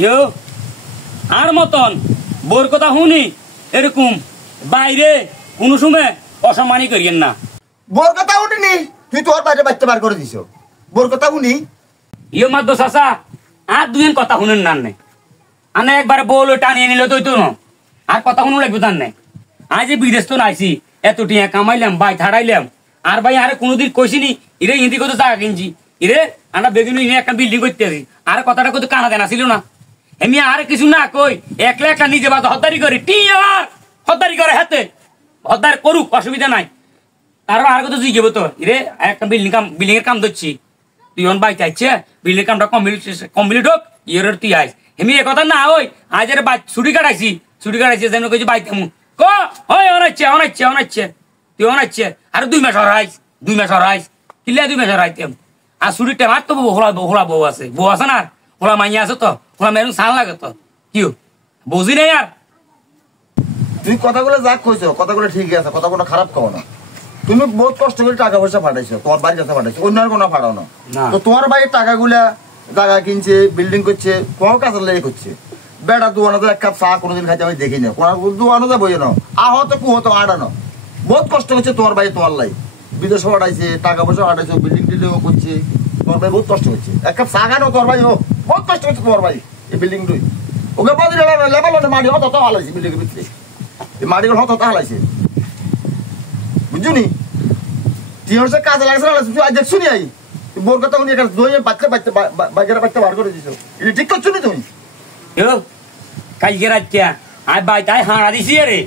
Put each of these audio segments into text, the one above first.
ইয়ো আর মতন বোর কথা শুনি এরকম বাইরে কোনো সময় অসম্মানই করিয়েন না। বোর কথা শুনিনি তুই তোর বাইরে বাচ্চা বার করে দিছ। বোর কথা শুনি ইয়ো মাদ্দ চাচা আর দুজন কথা শুনেন না নে আনে একবার বল টানিয়ে নিল তুই তো আর কথা শুনো লাগবে তার নাই। আজ যে বিদেশ তো নাইছি এত টিয়া কামাইলাম ভাই ছাড়াইলাম আর ভাই আরে কোনোদিন কইসিনি ইরে হিন্দি কত জায়গা কিনছি ইরে আমরা বেগুনি একটা বিল্ডিং করতে আছি আর কথাটা কত কানা দেনা ছিল না এমনি আর কিছু না কই একলা একটা নিজে বাদ হদ্দারি করে টিয়ার হদ্দারি করে হাতে হদ্দার করুক অসুবিধা নাই তারও আর কত জিগেব তো ইরে একটা বিল্ডিং এর কাম ধরছি তুই অন বাই চাইছে বিল্ডিং কামটা কমপ্লিট হোক ইয়ের তুই আইস এমনি এ কথা না ওই আজ এর ছুটি কাটাইছি যেন কইছি বাইতে ক হয় অনাচ্ছে তুই অনাচ্ছে আর 2 মাস হরাইস কিলে 2 মাস হরাইতাম আর ছুটির টাইম আর তো হোলা বউ আছে না হোলা মাইয়া আছে তো হোলা মেরুন সান লাগে তো কি বুঝি নাই আর তুই কথাগুলো যা কইছো কথাগুলো ঠিকই আছে কথাগুলো খারাপ কও না। তুমি বহুত কষ্ট করে টাকা পয়সা পাঠাইছো তোমার বাড়ির কাছে পাঠাইছো অন্য আর কোনো পাঠাও না তো তোমার বাড়ির টাকাগুলা জায়গা কিনছে বিল্ডিং করছে কোনো কাজের লেগে করছে বেড়া দুয়ানো তো 1 কাপ চা কোনোদিন খাইতে আমি দেখি না কোনো দুয়ানো যা বই না আহত কুহতো আড়ানো বহুত কষ্ট করছে তোমার বাড়ি তোমার লাই বিদেশ পাঠাইছে টাকা পয়সা পাঠাইছো বিল্ডিং টিল্ডিং করছে তোমার ভাই বহুত কষ্ট হচ্ছে 1 কাপ চা খানো তোর ভাই ও বহুত কষ্ট করছে তোমার ভাই এই বিল্ডিং দুই ওকে বদি লেভেল মাটি হতো তো হালাইছে বিল্ডিং এর ভিতরে এই মাটিগুলো হতো তো হালাইছে বুঝুনি টিয়ার সে কাজে লাগছে না তুই আজ দেখছো নি আই বোর কথা উনি একটা দই বাচ্চা বার করে দিছো এটা ঠিক করছো নি তুমি কালকে রাত আর বাই তাই হাঁড়া দিছি রে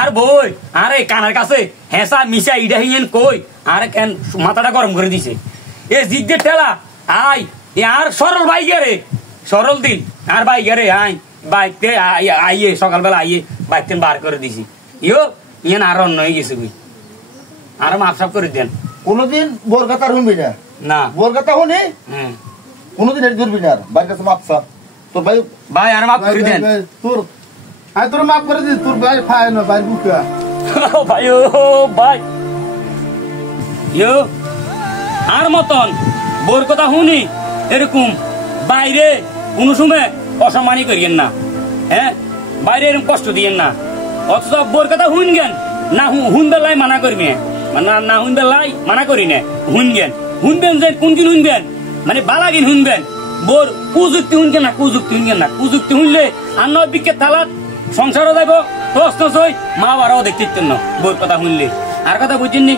আর বই আরে কানের কাছে হেসা মিশা ইডা হিয়েন কই আর কেন মাথাটা গরম করে দিছে এ জিজ্ঞের ঠেলা আই আর সরল ভাই রে সরল দিন আর ভাই রে আই বাইকতে আইয়ে সকালবেলা আইয়ে বাইকতে বার করে দিছি ইয়ান আর অন্য হয়ে গেছে বুঝ আর মাফসাফ করে দেন কোনোদিন বোর কথা শুনবি না বোর কথা শুনি কোনোদিন এর ধরবি না বাইর কাছে মাফসাফ তোর ভাই আর মাফ করে দেন তোর মাফ করে দিস তোর ভাই ফাই না ভাই বুকা ভাই ও ভাই আর মতন বোর কথা শুনি এরকম বাইরে কোনো সময় অসম্মানই করিয়েন না হ্যাঁ বাইরে এরকম কষ্ট দিয়েন না অথচ বোর কথা শুনগেন না শুনবেলাই মানা করবে না শুনবেলাই মানা করি না শুনবেন যে কোনদিন শুনবেন মানে বালাগিন শুনবেন বোর কুযুক্তি শুনবেন না কুযুক্তি শুনলে আর নয় বিকেট থালাত সংসারও যাইব প্রশ্ন হই মা বাবারাও দেখতে না বোর কথা শুনলে আর কথা বুঝছেননি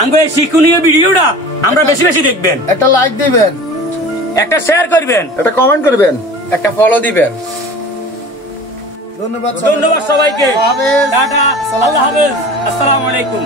আঙ্গো এই শিক্ষণীয় ভিডিওটা আমরা বেশি বেশি দেখবেন একটা লাইক দিবেন একটা শেয়ার করবেন একটা কমেন্ট করবেন একটা ফলো দিবেন ধন্যবাদ সবাইকে টাটা আল্লাহ হাফেজ আসসালামু আলাইকুম।